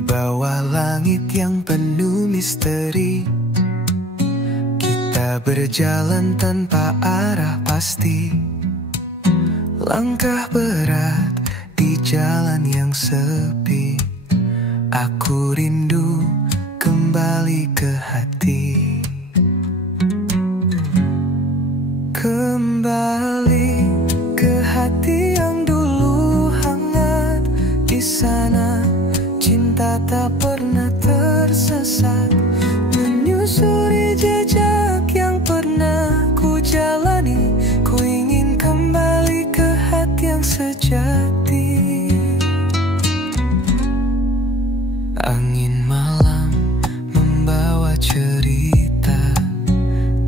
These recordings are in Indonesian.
Di bawah langit yang penuh misteri, kita berjalan tanpa arah pasti. Langkah berat di jalan yang sepi. Aku rindu kembali ke hati. Kembali ke hati yang dulu hangat. Di sana cinta tak pernah tersesat, menyusuri jejak yang pernah ku jalani. Ku ingin kembali ke hati yang sejati. Angin malam membawa cerita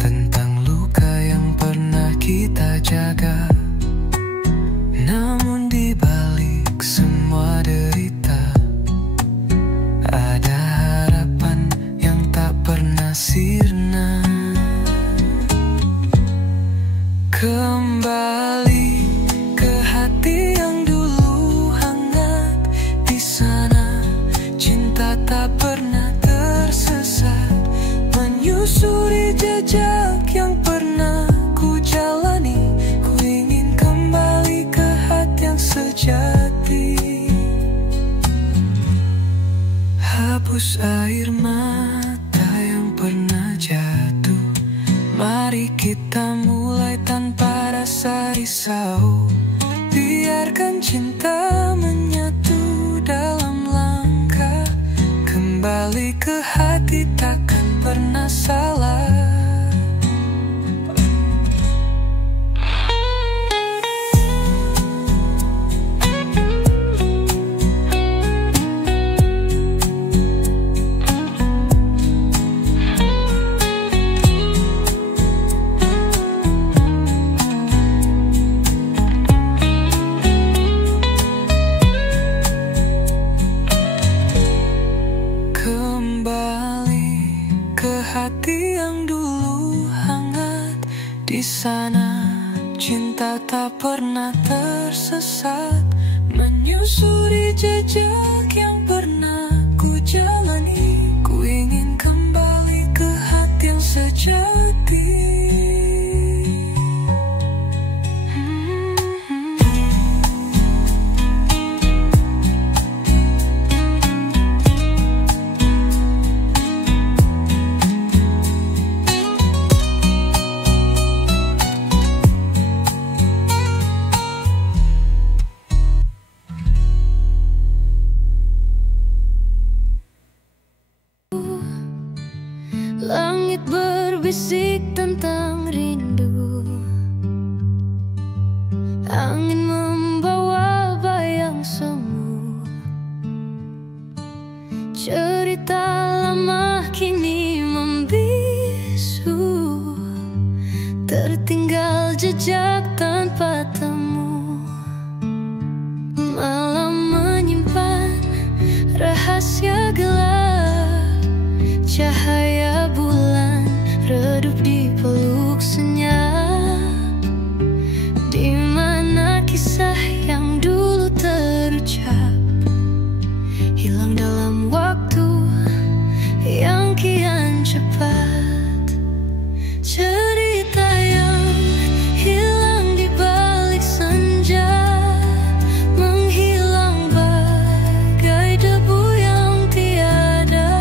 tentang luka yang pernah kita jaga. Namun di balik semua derita, ada harapan yang tak pernah sirna. Kembali ke hati yang dulu hangat. Di sana cinta tak pernah tersesat, menyusuri jejak yang pernah ku jalani. Ku ingin kembali ke hati yang sejati. Hapus air mata yang pernah jatuh. Mari kita mulai tanpa rasa risau. Biarkan cinta menyatu dalam langkah. Kembali ke hati takkan pernah salah. Hati yang dulu hangat. Di sana cinta tak pernah tersesat, menyusuri jejak yang pernah ku jalani. Ku ingin kembali ke hati yang sejati. Langit berbisik tentang rindu. Angin membawa bayang semu. Cerita lama kini membisu. Tertinggal jejak tanpa temu. Malam menyimpan rahasia gelap. Cahaya bulan redup di peluk senyap. Di mana kisah yang dulu terucap hilang dalam waktu yang kian cepat. Cerita yang hilang di balik senja, menghilang bagai debu yang tiada.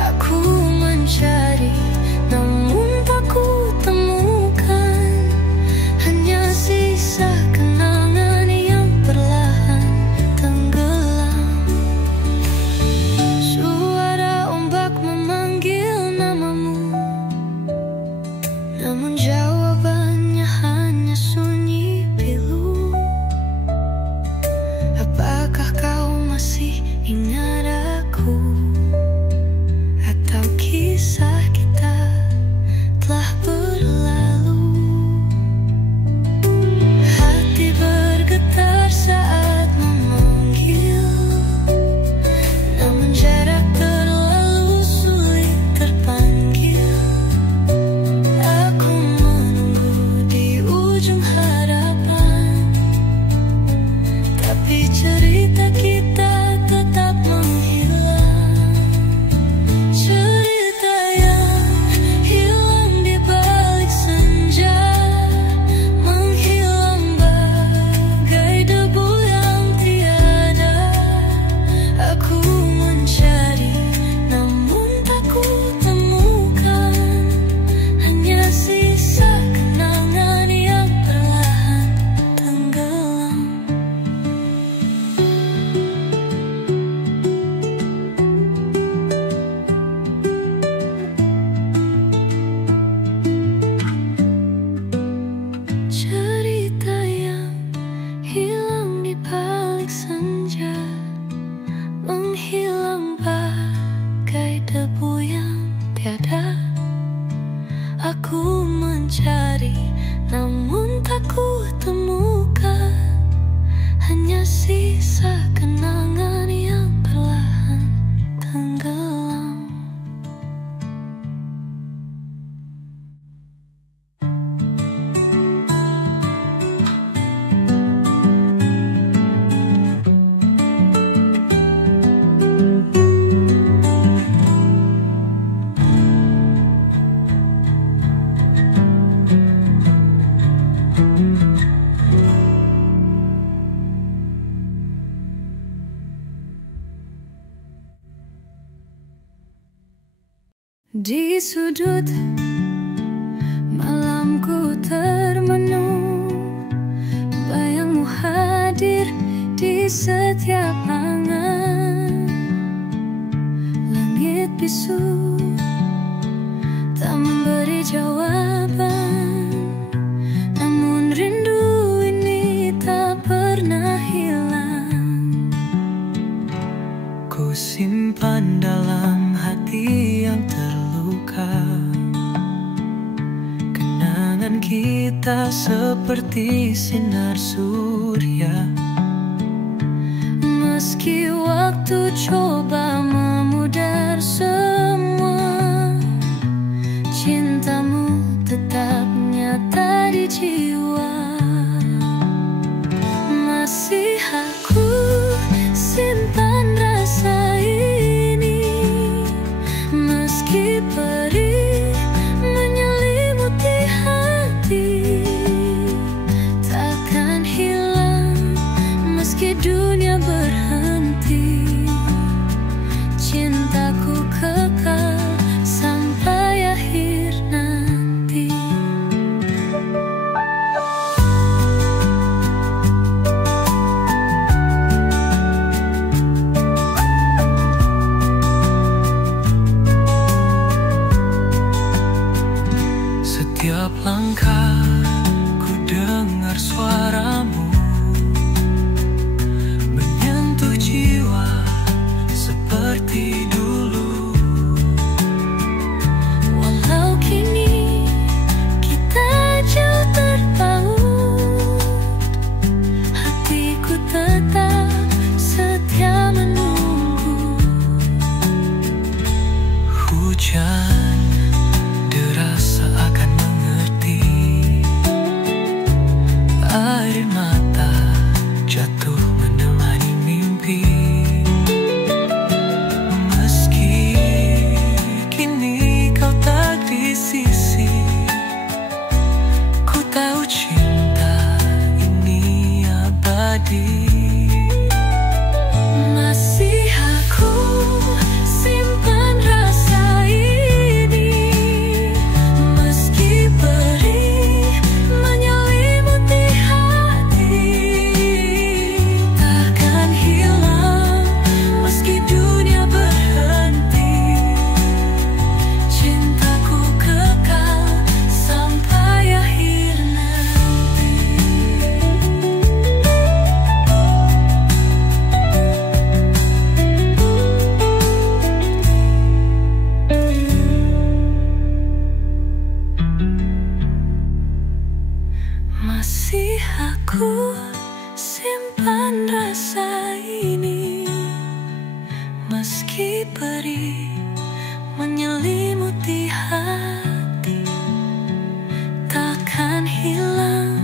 Aku mencari namun tak ku mencari, namun tak ku temukan. Hanya sisa kenangan yang perlahan tenggelam. Di sudut malamku termenung, bayangmu hadir di setiap angan. Langit bisu tak memberi jawaban, namun rindu ini tak pernah hilang. Ku simpan dalam hati yang terluka, kenangan kita seperti sinar surya. Meski waktu coba memudar semua, cintamu tetap nyata di jiwa. Masih aku simpan rasa ini, meski perih menyelimuti hati. Takkan hilang meski dunia berhenti, cintaku kekal sampai akhir nanti. Setiap langkah ku dengar suaramu menyentuh jiwa seperti dulu. Walau kini kita jauh terpaut, hatiku tetap setia menunggu. Hujan deras seakan mengerti, air mata jatuh menemani mimpi. Meski kini kau tak di sisi, ku tahu cinta ini abadi. Masih aku simpan rasa ini, meski perih menyelimuti hati. Takkan hilang meski dunia berhenti, cintaku kekal sampai akhir nanti. Masih aku simpan rasa ini, meski perih menyelimuti hati. Takkan hilang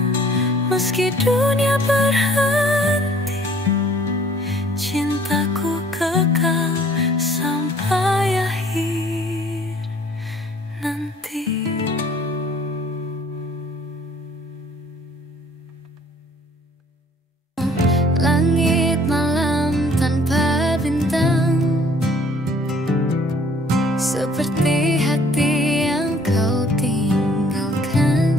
meski dunia berhenti, cintaku kekal sampai akhir nanti. Langit malam tanpa bintang, seperti hati yang kau tinggalkan.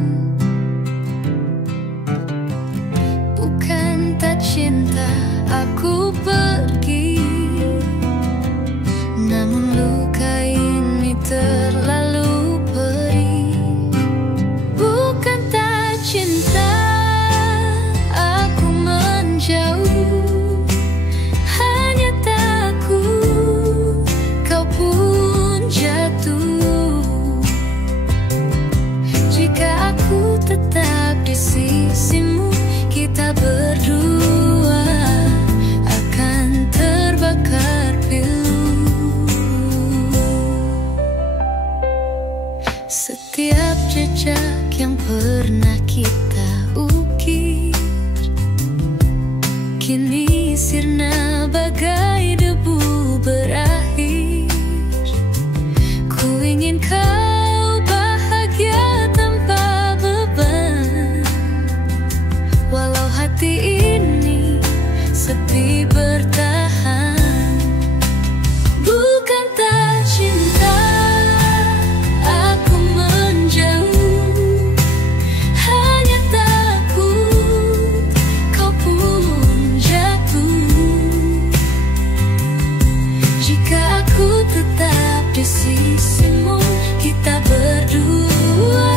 Bukan Setiap jejak yang pernah kita ukir kini sirna bagai debu berakhir. Ku ingin kau bahagia tanpa beban, walau hati ini sepi bertahan. Bukan tak cinta aku menjauh, hanya takut kau pun jatuh. Jika aku tetap di sisimu, kita berdua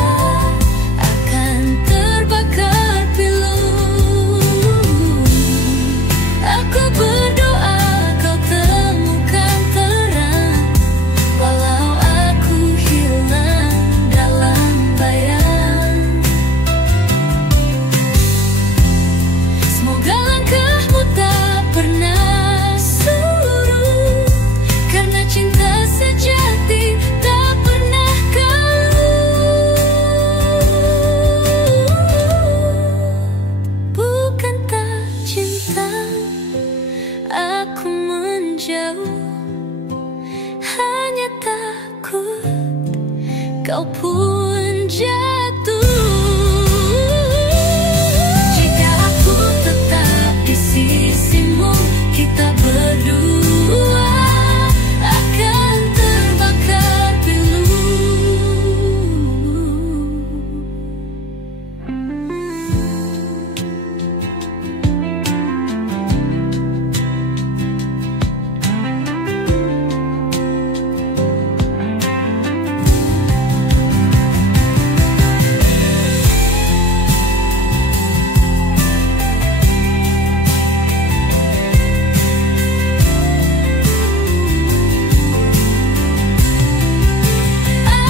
akan terbakar pilu. Aku berdoa kau temukan terang, walau aku hilang dalam bayang. Semoga langkahmu tak pernah surut, karena cinta sejati tak pernah kalut. Bukan tak cinta aku menjauh, hanya takut kau pun jatuh. Jika aku tetap di sisimu, kita berdua akan terbakar pilu.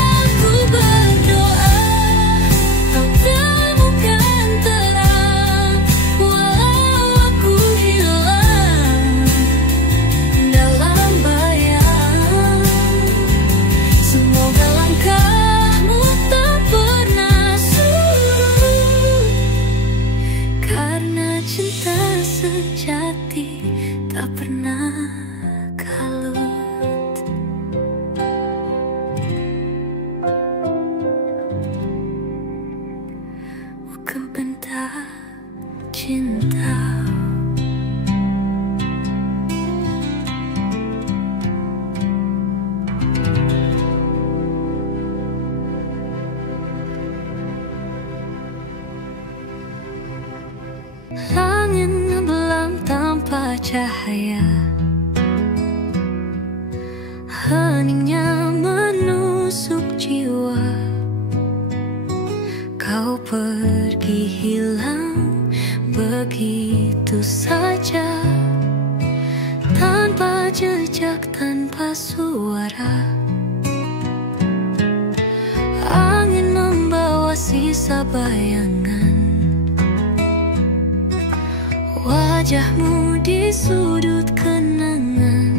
Aku berdoa kau temukan terang, walau aku hilang dalam bayang. Semoga langkahmu tak pernah surut, karena cinta sejati tak pernah kalut. Bukan bentak cinta. Langit ngebelam tanpa cahaya, heningnya menusuk jiwa. Kau pergi hilang begitu saja, tanpa jejak, tanpa suara. Angin membawa sisa bayangan wajahmu di sudut kenangan.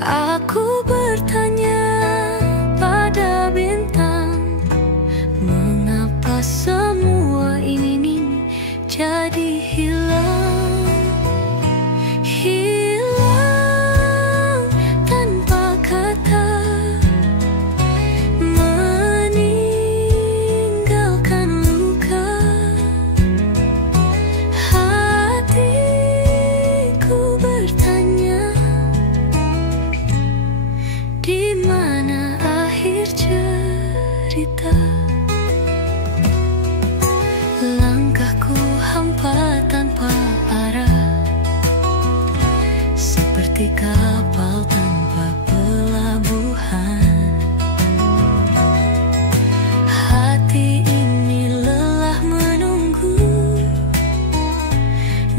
Aku bertanya pada bintang, mengapa semua ini jadi hilang? Hilang tanpa kata, meninggalkan luka. Hatiku bertanya, di mana akhir cerita? Langkahku hampa tanpa arah, seperti kapal tanpa pelabuhan. Hati ini lelah menunggu,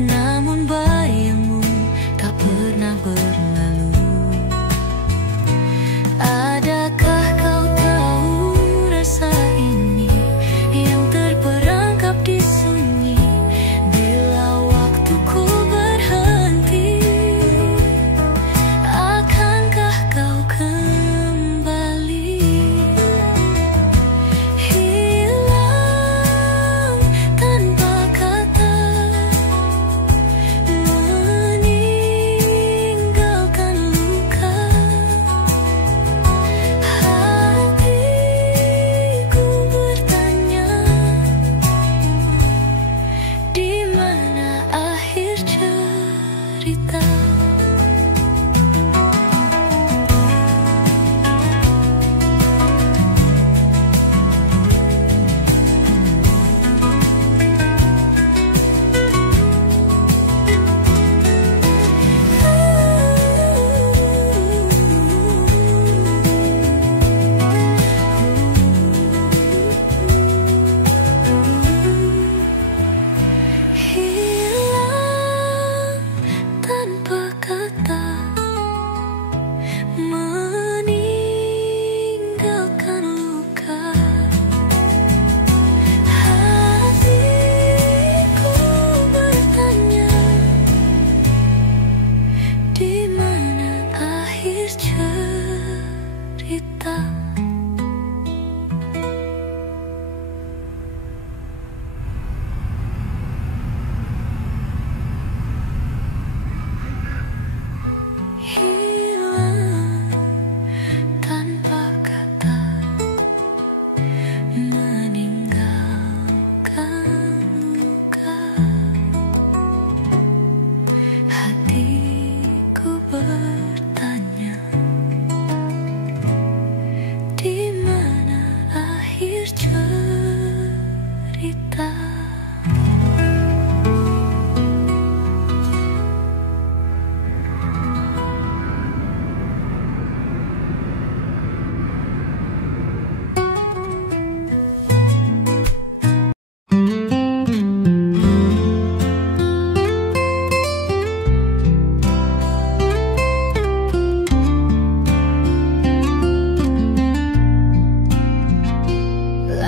namun bayangmu tak pernah berlalu. Adakah kau tahu rasa ini yang terperangkap di sunyi? Bila waktuku berhenti,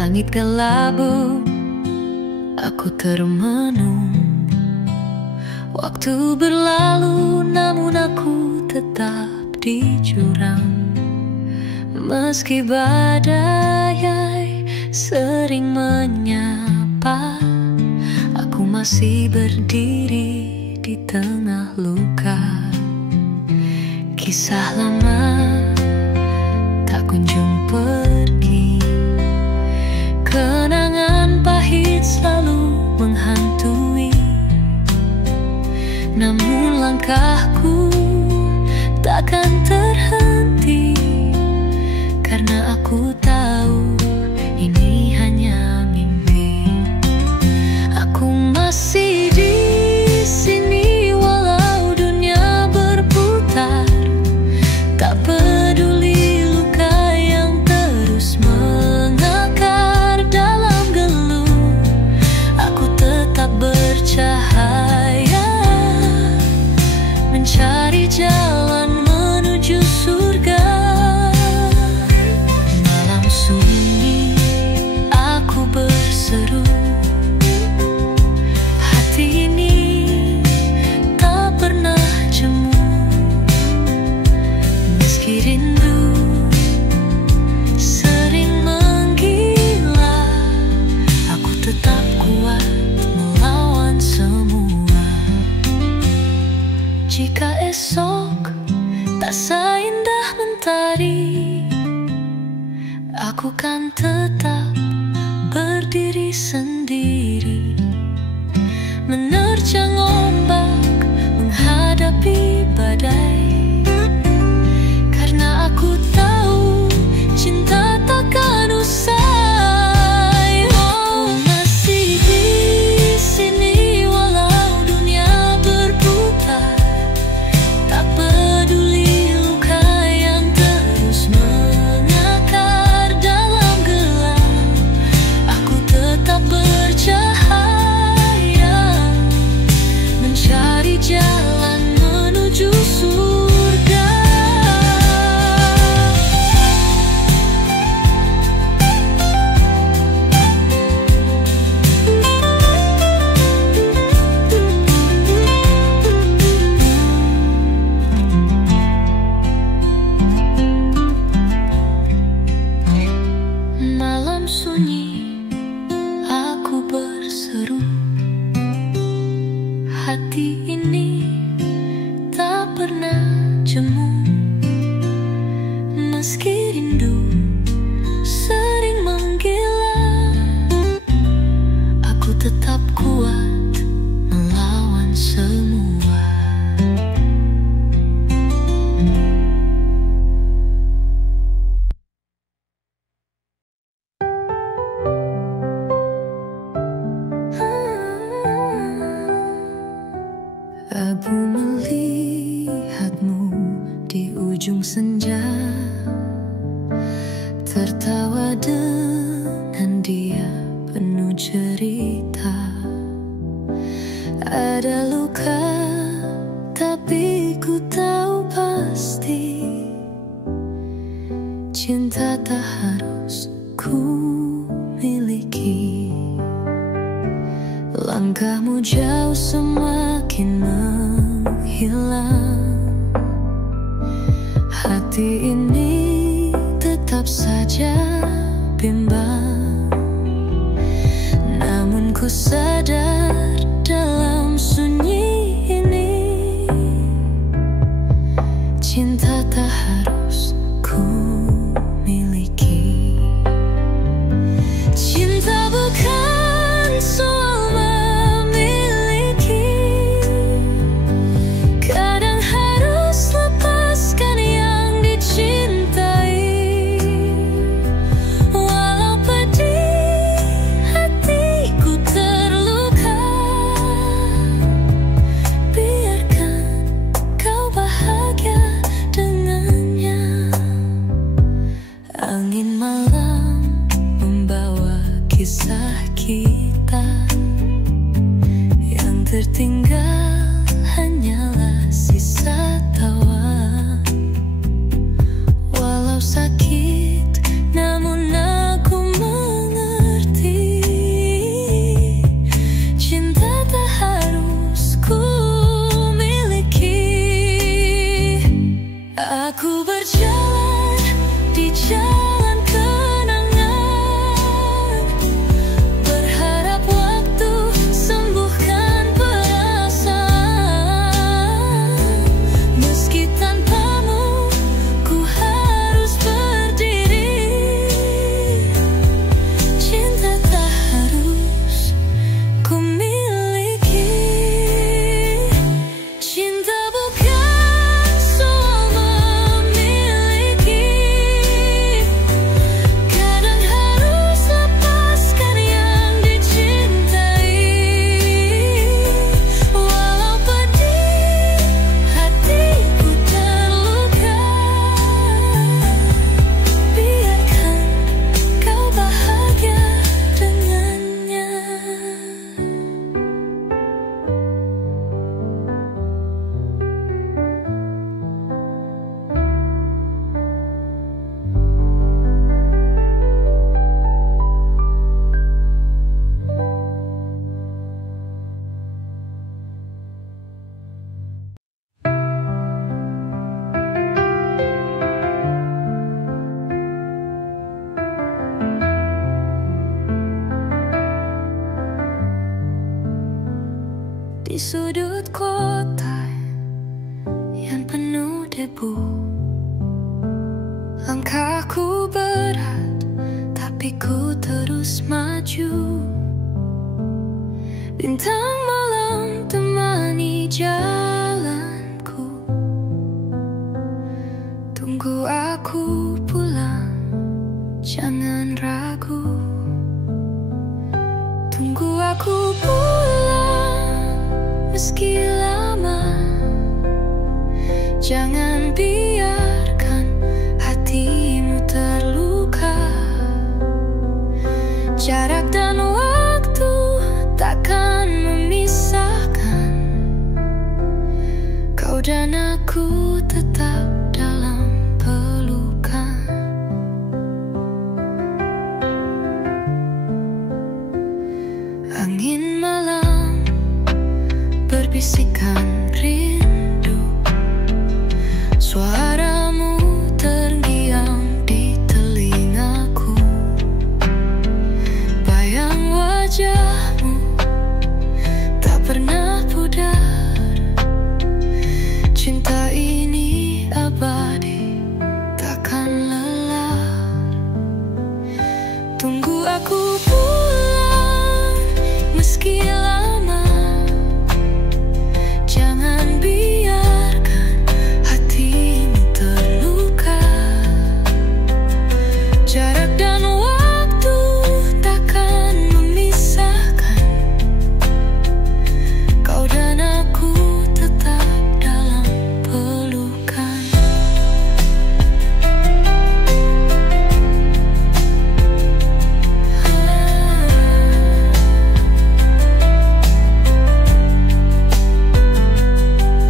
langit kelabu, aku termenung. Waktu berlalu namun aku tetap di jurang. Meski badai sering menyapa, aku masih berdiri di tengah luka. Kisah lama tak kunjung pergi, kenangan pahit selalu menghantui. Namun langkahku takkan terhenti, karena aku tahu ini hanya mimpi. Aku masih di sini walau dunia berputar. Tak peduli luka yang terus mengakar dalam gelung, aku tetap bercahaya, mencari jalan menuju surga. Malam sunyi aku berseru, hati ini tak pernah jemu. Meski rindu sering menggila, aku tetap kuat melawan semua. Jika esok tak seindah mentari, aku kan tetap berdiri sendiri, menerjang ombak, menghadapi badai. Karena aku tahu cinta takkan usai. Oh, masih di sini walau dunia berputar. Tak peduli luka yang terus mengakar dalam gelap, aku tetap bercahaya, mencari jalan menuju surga. Malam sunyi aku berseru, hati ini tak pernah jemu. Meski rindu sering menggila, aku tetap kuat melawan semua. Aku melihatmu di ujung senja, tertawa dengan dia penuh cerita. Ada luka tapi ku tahu pasti, cinta tak harus ku miliki. Langkahmu jauh semakin menghilang, hati ini tetap saja bimbang. Namun ku sadar dalam sunyi ini, cinta tak harus ku miliki. Cinta bukan soal memiliki, kadang harus lepaskan yang dicintai. Walau pedih hatiku terluka, biarkan kau bahagia dengannya. Angin malam membawa kisah kita, yang tertinggal hanyalah sisa tawa. Walau sakit namun aku mengerti, di sudut kota yang penuh debu. Langkahku berat, tapi ku terus maju. Bintang malam temani jalanku. Tunggu aku pulang, jangan ragu. Tunggu aku pulang, meski lama. Jangan biarkan hatimu terluka. Jarak dan waktu takkan memisahkan. Kau dan aku tetap dalam pelukan. Angin malam berbisikan rindu. Suaramu terngiang di telingaku. Bayang wajahmu tak pernah pudar. Cinta ini abadi, takkan lelah. Tunggu aku pulang, meski lama. Jangan biarkan hatimu terluka. Jarak dan waktu takkan memisahkan. Kau dan aku tetap dalam pelukan.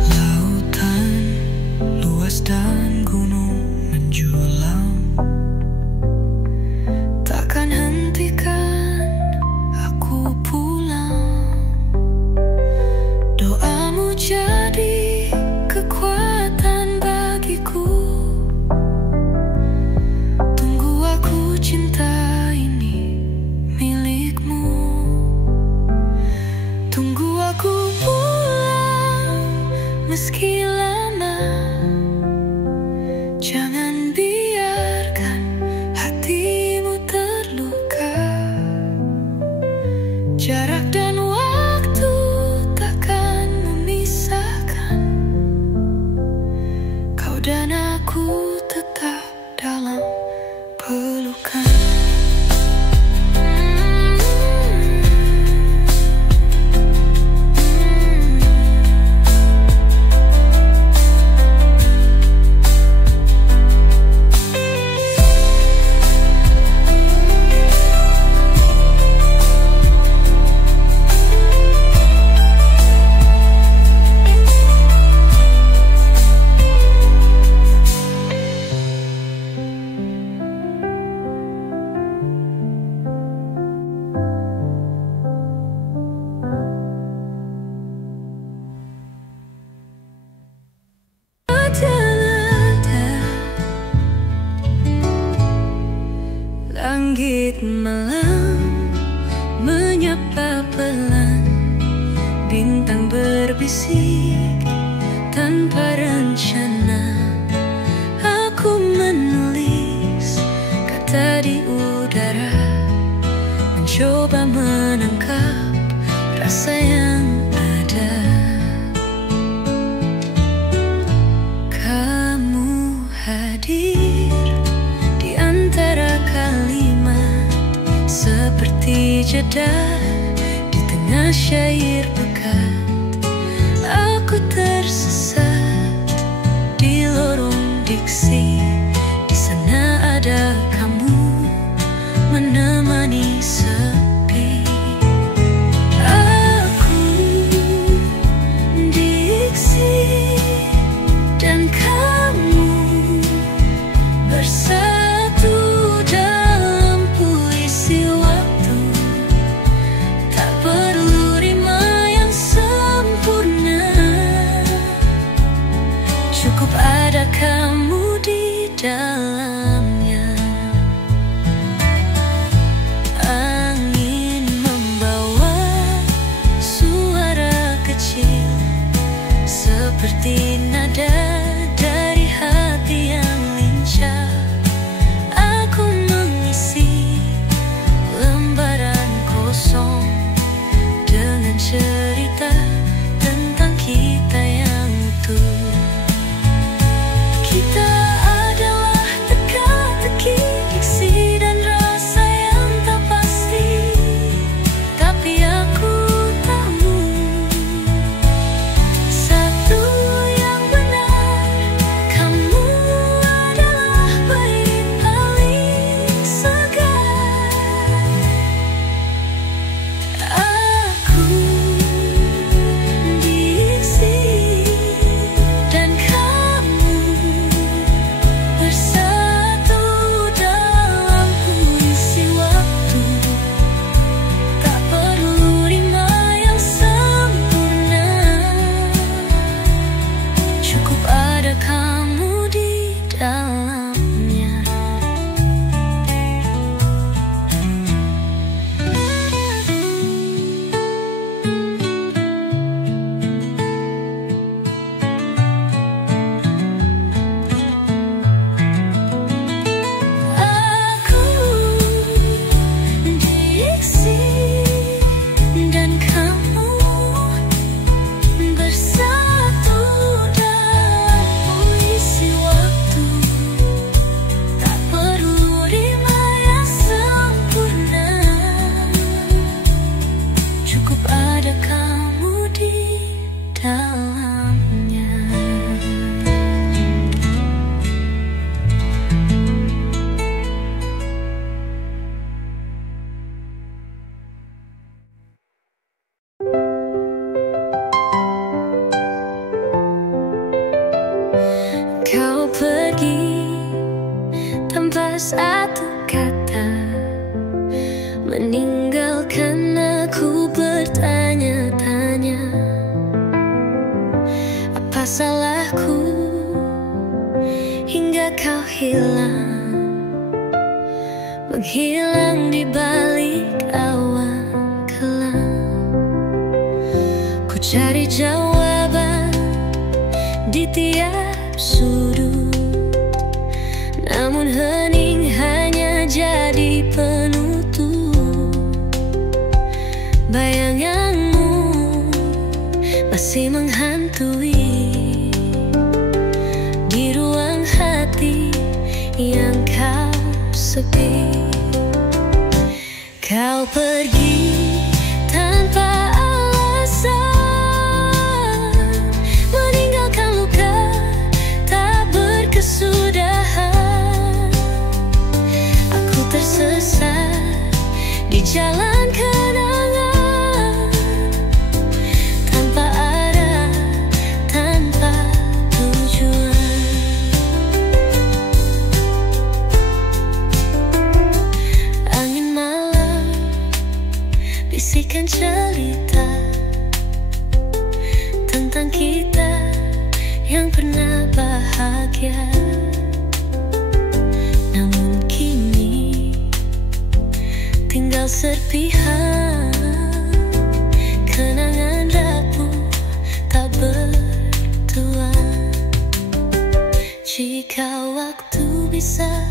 Lautan luas dan gunung menjulang, takkan hentikan aku pulang. Doamu jadi kekuatan bagiku. Tunggu aku, cinta ini milikmu. Tunggu aku pulang, meski lama. Jangan biarkan hatimu terluka. Jarak dan waktu takkan memisahkan. Kau dan aku tetap dalam pelukan. Langit malam menyapa pelan. Bintang berbisik tanpa rencana. Aku menulis kata di udara, mencoba menangkap rasa yang ada. Kamu hadir di antara kalimat, seperti jeda di tengah syair pekat. Aku tersesat di lorong diksi. Di sana ada kamu menemani sepi. Aku diksi dan kamu bersatu dalam puisi waktu. Tak perlu rima yang sempurna, cukup ada kamu di menghilang di balik awan kelam. Ku cari jawaban di tiap sudut, namun hening hanya jadi penutup. Bayanganmu masih menghantui di ruang hati yang kau sepi. Kau pergi tanpa alasan, meninggalkan luka tak berkesudahan. Aku tersesat di jalan kenangan, tanpa arah, tanpa tujuan. Angin malam bisikan cerita tentang kita yang pernah bahagia. Namun kini tinggal serpihan kenangan rapuh tak bertuan. Jika waktu bisa